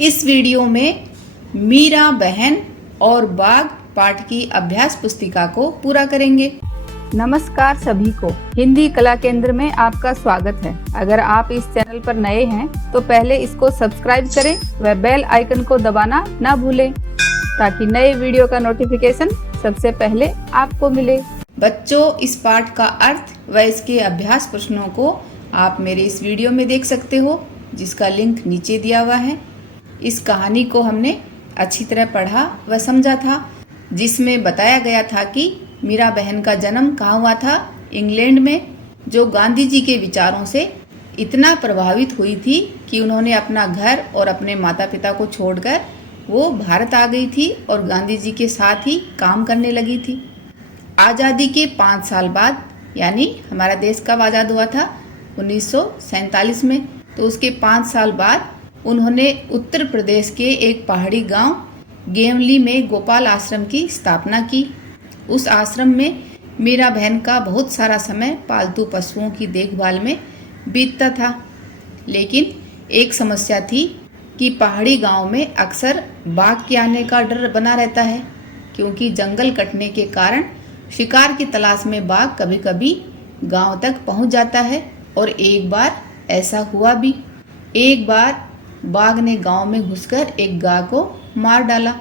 इस वीडियो में मीरा बहन और बाघ पाठ की अभ्यास पुस्तिका को पूरा करेंगे। नमस्कार सभी को, हिंदी कला केंद्र में आपका स्वागत है। अगर आप इस चैनल पर नए हैं तो पहले इसको सब्सक्राइब करें व बेल आइकन को दबाना ना भूलें ताकि नए वीडियो का नोटिफिकेशन सबसे पहले आपको मिले। बच्चों, इस पाठ का अर्थ व इसके अभ्यास प्रश्नों को आप मेरे इस वीडियो में देख सकते हो, जिसका लिंक नीचे दिया हुआ है। इस कहानी को हमने अच्छी तरह पढ़ा व समझा था, जिसमें बताया गया था कि मीरा बहन का जन्म कहाँ हुआ था? इंग्लैंड में, जो गांधी जी के विचारों से इतना प्रभावित हुई थी कि उन्होंने अपना घर और अपने माता पिता को छोड़कर वो भारत आ गई थी और गांधी जी के साथ ही काम करने लगी थी। आज़ादी के 5 साल बाद, यानी हमारा देश कब आज़ाद हुआ था? 1947 में। तो उसके 5 साल बाद उन्होंने उत्तर प्रदेश के एक पहाड़ी गांव गेवली में गोपाल आश्रम की स्थापना की। उस आश्रम में मीरा बहन का बहुत सारा समय पालतू पशुओं की देखभाल में बीतता था। लेकिन एक समस्या थी कि पहाड़ी गांव में अक्सर बाघ के आने का डर बना रहता है, क्योंकि जंगल कटने के कारण शिकार की तलाश में बाघ कभी कभी गांव तक पहुंच जाता है। और एक बार ऐसा हुआ भी। एक बार बाघ ने गांव में घुसकर एक गाय को मार डाला।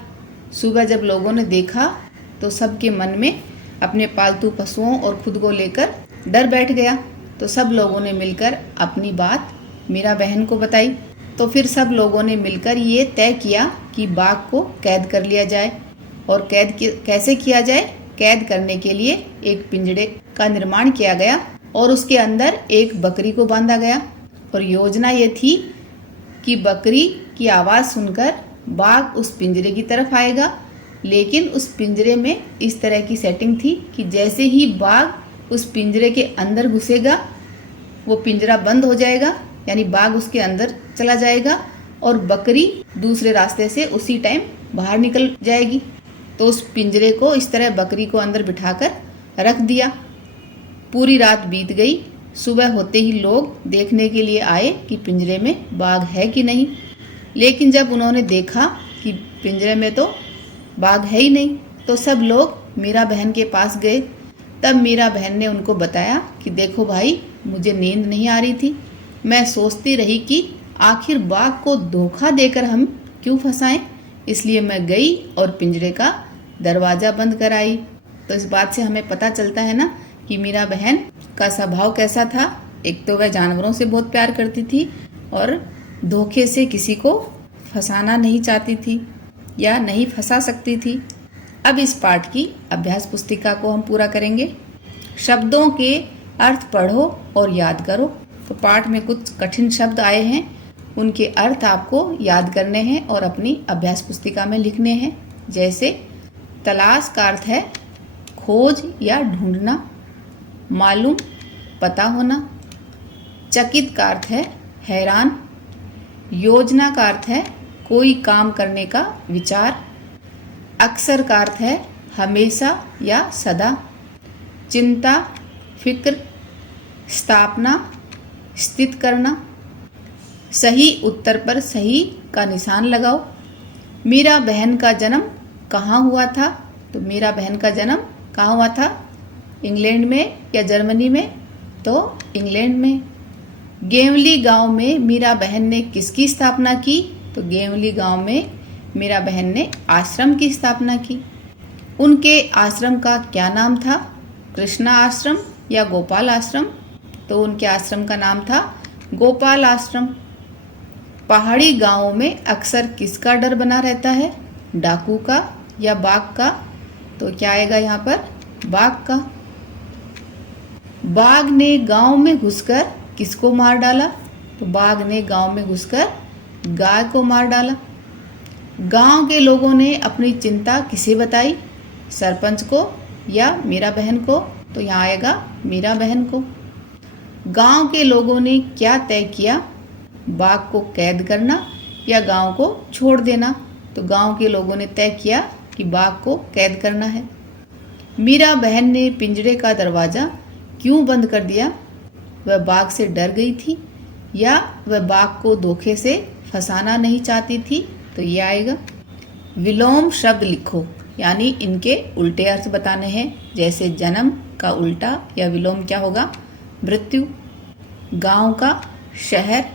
सुबह जब लोगों ने देखा तो सबके मन में अपने पालतू पशुओं और खुद को लेकर डर बैठ गया। तो सब लोगों ने मिलकर अपनी बात मीरा बहन को बताई। तो फिर सब लोगों ने मिलकर ये तय किया कि बाघ को कैद कर लिया जाए। और कैसे किया जाए? कैद करने के लिए एक पिंजड़े का निर्माण किया गया और उसके अंदर एक बकरी को बांधा गया। और योजना ये थी कि बकरी की आवाज़ सुनकर बाघ उस पिंजरे की तरफ आएगा। लेकिन उस पिंजरे में इस तरह की सेटिंग थी कि जैसे ही बाघ उस पिंजरे के अंदर घुसेगा, वो पिंजरा बंद हो जाएगा, यानी बाघ उसके अंदर चला जाएगा और बकरी दूसरे रास्ते से उसी टाइम बाहर निकल जाएगी। तो उस पिंजरे को इस तरह बकरी को अंदर बिठाकर रख दिया। पूरी रात बीत गई। सुबह होते ही लोग देखने के लिए आए कि पिंजरे में बाघ है कि नहीं। लेकिन जब उन्होंने देखा कि पिंजरे में तो बाघ है ही नहीं, तो सब लोग मीरा बहन के पास गए। तब मीरा बहन ने उनको बताया कि देखो भाई, मुझे नींद नहीं आ रही थी। मैं सोचती रही कि आखिर बाघ को धोखा देकर हम क्यों फंसाएं। इसलिए मैं गई और पिंजरे का दरवाज़ा बंद कर आई। तो इस बात से हमें पता चलता है ना कि मीरा बहन का स्वभाव कैसा था। एक तो वह जानवरों से बहुत प्यार करती थी और धोखे से किसी को फंसाना नहीं चाहती थी या नहीं फंसा सकती थी। अब इस पाठ की अभ्यास पुस्तिका को हम पूरा करेंगे। शब्दों के अर्थ पढ़ो और याद करो। तो पाठ में कुछ कठिन शब्द आए हैं, उनके अर्थ आपको याद करने हैं और अपनी अभ्यास पुस्तिका में लिखने हैं। जैसे तलाश का अर्थ है खोज या ढूंढना, मालूम पता होना। चकित का अर्थ है हैरान। योजना का अर्थ है कोई काम करने का विचार। अक्सर का अर्थ है हमेशा या सदा। चिंता, फिक्र। स्थापना, स्थित करना। सही उत्तर पर सही का निशान लगाओ। मीरा बहन का जन्म कहाँ हुआ था? तो मीरा बहन का जन्म कहाँ हुआ था? इंग्लैंड में या जर्मनी में? तो इंग्लैंड में। गेवली गांव में मीरा बहन ने किसकी स्थापना की? तो गेवली गांव में मीरा बहन ने आश्रम की स्थापना की। उनके आश्रम का क्या नाम था? कृष्णा आश्रम या गोपाल आश्रम? तो उनके आश्रम का नाम था गोपाल आश्रम। पहाड़ी गांवों में अक्सर किसका डर बना रहता है? डाकू का या बाघ का? तो क्या आएगा यहाँ पर? बाघ का। बाघ ने गांव में घुसकर किसको मार डाला? तो बाघ ने गांव में घुसकर गाय को मार डाला। गांव के लोगों ने अपनी चिंता किसे बताई? सरपंच को या मीरा बहन को? तो यहाँ आएगा मीरा बहन को। गांव के लोगों ने क्या तय किया? बाघ को कैद करना या गांव को छोड़ देना? तो गांव के लोगों ने तय किया कि बाघ को कैद करना है। मीरा बहन ने पिंजरे का दरवाज़ा क्यों बंद कर दिया? वह बाघ से डर गई थी या वह बाघ को धोखे से फंसाना नहीं चाहती थी, तो ये आएगा। विलोम शब्द लिखो, यानी इनके उल्टे अर्थ बताने हैं। जैसे जन्म का उल्टा या विलोम क्या होगा? मृत्यु। गांव का शहर,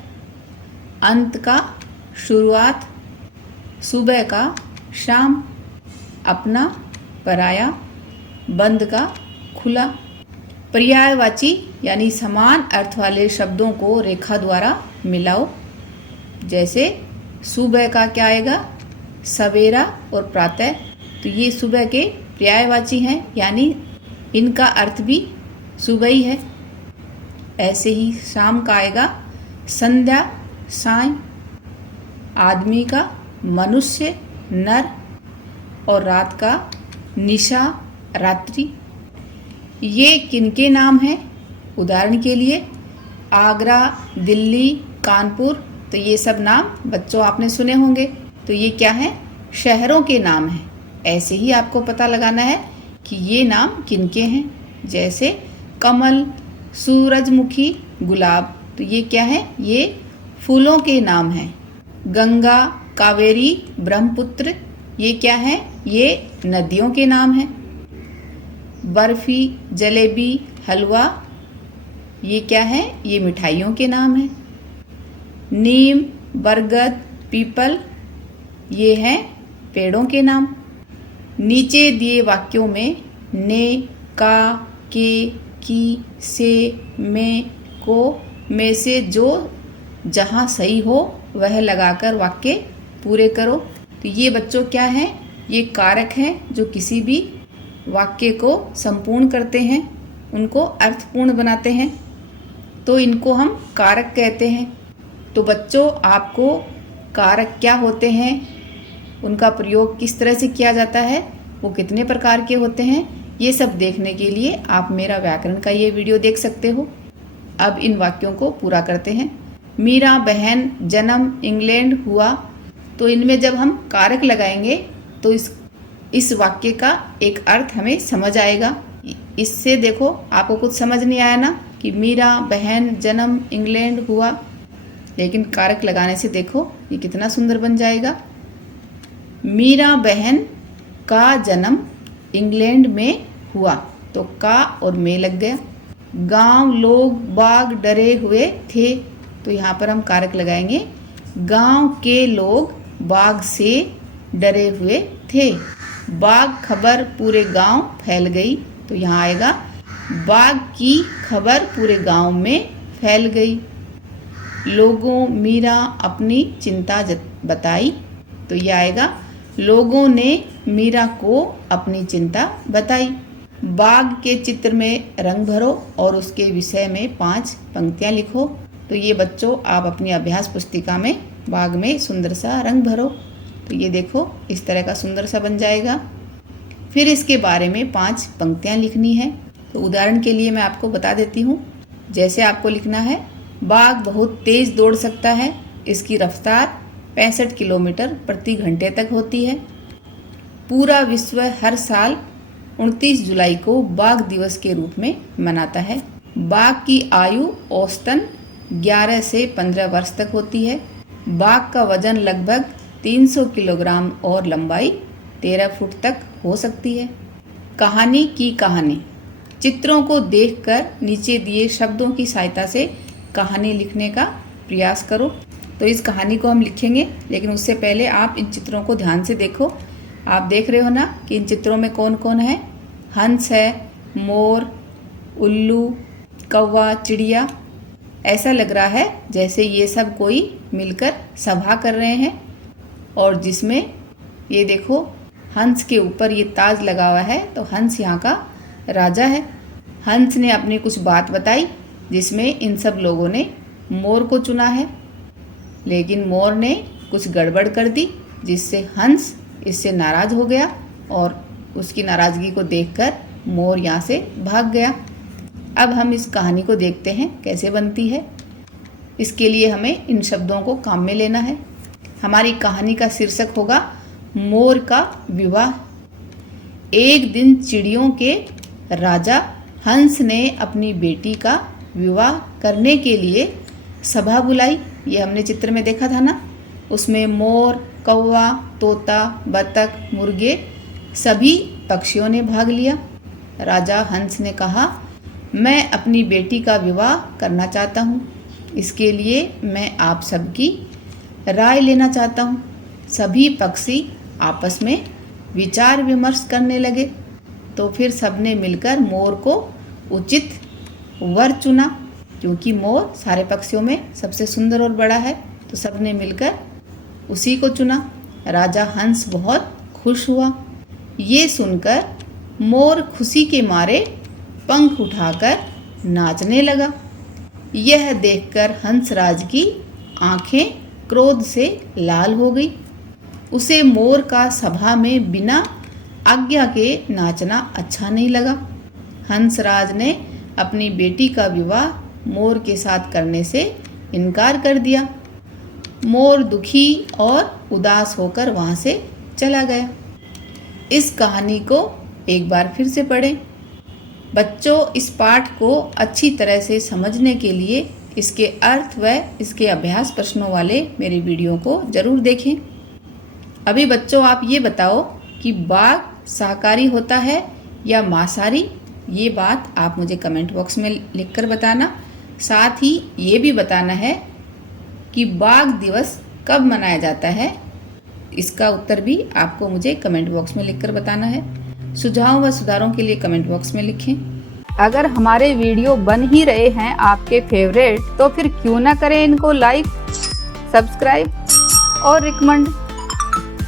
अंत का शुरुआत, सुबह का शाम, अपना पराया, बंद का खुला। पर्यायवाची यानी समान अर्थ वाले शब्दों को रेखा द्वारा मिलाओ। जैसे सुबह का क्या आएगा? सवेरा और प्रातः, तो ये सुबह के पर्यायवाची हैं, यानी इनका अर्थ भी सुबह ही है। ऐसे ही शाम का आएगा संध्या, साय। आदमी का मनुष्य, नर, और रात का निशा, रात्रि। ये किनके नाम हैं? उदाहरण के लिए आगरा, दिल्ली, कानपुर, तो ये सब नाम बच्चों आपने सुने होंगे। तो ये क्या है? शहरों के नाम हैं। ऐसे ही आपको पता लगाना है कि ये नाम किनके हैं। जैसे कमल, सूरजमुखी, गुलाब, तो ये क्या है? ये फूलों के नाम हैं। गंगा, कावेरी, ब्रह्मपुत्र, ये क्या है? ये नदियों के नाम हैं। बर्फी, जलेबी, हलवा, ये क्या है? ये मिठाइयों के नाम हैं। नीम, बरगद, पीपल, ये हैं पेड़ों के नाम। नीचे दिए वाक्यों में ने, का, के, की, से, में, को में से जो जहाँ सही हो वह लगाकर वाक्य पूरे करो। तो ये बच्चों क्या हैं? ये कारक हैं जो किसी भी वाक्य को संपूर्ण करते हैं, उनको अर्थपूर्ण बनाते हैं, तो इनको हम कारक कहते हैं। तो बच्चों आपको कारक क्या होते हैं, उनका प्रयोग किस तरह से किया जाता है, वो कितने प्रकार के होते हैं, ये सब देखने के लिए आप मेरा व्याकरण का ये वीडियो देख सकते हो। अब इन वाक्यों को पूरा करते हैं। मीरा बहन जन्म इंग्लैंड हुआ, तो इनमें जब हम कारक लगाएंगे तो इस वाक्य का एक अर्थ हमें समझ आएगा। इससे देखो आपको कुछ समझ नहीं आया ना कि मीरा बहन जन्म इंग्लैंड हुआ, लेकिन कारक लगाने से देखो ये कितना सुंदर बन जाएगा। मीरा बहन का जन्म इंग्लैंड में हुआ, तो का और में लग गया। गांव लोग बाग डरे हुए थे, तो यहाँ पर हम कारक लगाएंगे गांव के लोग बाघ से डरे हुए थे। बाघ खबर पूरे गांव फैल गई, तो यहाँ आएगा बाघ की खबर पूरे गांव में फैल गई। लोगों मीरा अपनी चिंता बताई, तो यह आएगा लोगों ने मीरा को अपनी चिंता बताई। बाघ के चित्र में रंग भरो और उसके विषय में 5 पंक्तियाँ लिखो। तो ये बच्चों आप अपनी अभ्यास पुस्तिका में बाघ में सुंदर सा रंग भरो। तो ये देखो इस तरह का सुंदर सा बन जाएगा। फिर इसके बारे में 5 पंक्तियाँ लिखनी है। तो उदाहरण के लिए मैं आपको बता देती हूँ। जैसे आपको लिखना है बाघ बहुत तेज दौड़ सकता है, इसकी रफ्तार 65 किलोमीटर प्रति घंटे तक होती है। पूरा विश्व हर साल 29 जुलाई को बाघ दिवस के रूप में मनाता है। बाघ की आयु औसतन 11 से 15 वर्ष तक होती है। बाघ का वजन लगभग 300 किलोग्राम और लंबाई 13 फुट तक हो सकती है। कहानी की कहानी। चित्रों को देखकर नीचे दिए शब्दों की सहायता से कहानी लिखने का प्रयास करो। तो इस कहानी को हम लिखेंगे, लेकिन उससे पहले आप इन चित्रों को ध्यान से देखो। आप देख रहे हो ना कि इन चित्रों में कौन कौन है? हंस है, मोर, उल्लू, कौवा, चिड़िया। ऐसा लग रहा है जैसे ये सब कोई मिलकर सभा कर रहे हैं, और जिसमें ये देखो हंस के ऊपर ये ताज लगा हुआ है, तो हंस यहाँ का राजा है। हंस ने अपनी कुछ बात बताई जिसमें इन सब लोगों ने मोर को चुना है, लेकिन मोर ने कुछ गड़बड़ कर दी जिससे हंस इससे नाराज़ हो गया और उसकी नाराज़गी को देखकर मोर यहाँ से भाग गया। अब हम इस कहानी को देखते हैं कैसे बनती है। इसके लिए हमें इन शब्दों को काम में लेना है। हमारी कहानी का शीर्षक होगा मोर का विवाह। एक दिन चिड़ियों के राजा हंस ने अपनी बेटी का विवाह करने के लिए सभा बुलाई। ये हमने चित्र में देखा था ना। उसमें मोर, कौवा, तोता, बतख, मुर्गे सभी पक्षियों ने भाग लिया। राजा हंस ने कहा, मैं अपनी बेटी का विवाह करना चाहता हूँ। इसके लिए मैं आप सबकी राय लेना चाहता हूँ। सभी पक्षी आपस में विचार विमर्श करने लगे। तो फिर सबने मिलकर मोर को उचित वर चुना, क्योंकि मोर सारे पक्षियों में सबसे सुंदर और बड़ा है, तो सबने मिलकर उसी को चुना। राजा हंस बहुत खुश हुआ। ये सुनकर मोर खुशी के मारे पंख उठाकर नाचने लगा। यह देखकर हंसराज की आंखें क्रोध से लाल हो गई। उसे मोर का सभा में बिना आज्ञा के नाचना अच्छा नहीं लगा। हंसराज ने अपनी बेटी का विवाह मोर के साथ करने से इनकार कर दिया। मोर दुखी और उदास होकर वहाँ से चला गया। इस कहानी को एक बार फिर से पढ़ें। बच्चों, इस पाठ को अच्छी तरह से समझने के लिए इसके अर्थ व इसके अभ्यास प्रश्नों वाले मेरे वीडियो को ज़रूर देखें। अभी बच्चों, आप ये बताओ कि बाघ शाकाहारी होता है या मांसाहारी? ये बात आप मुझे कमेंट बॉक्स में लिखकर बताना। साथ ही ये भी बताना है कि बाघ दिवस कब मनाया जाता है। इसका उत्तर भी आपको मुझे कमेंट बॉक्स में लिखकर बताना है। सुझाव व सुधारों के लिए कमेंट बॉक्स में लिखें। अगर हमारे वीडियो बन ही रहे हैं आपके फेवरेट, तो फिर क्यों ना करें इनको लाइक, सब्सक्राइब और रिकमेंड।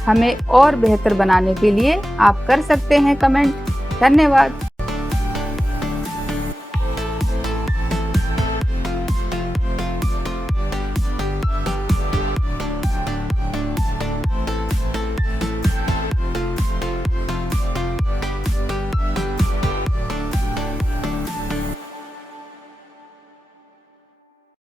हमें और बेहतर बनाने के लिए आप कर सकते हैं कमेंट। धन्यवाद।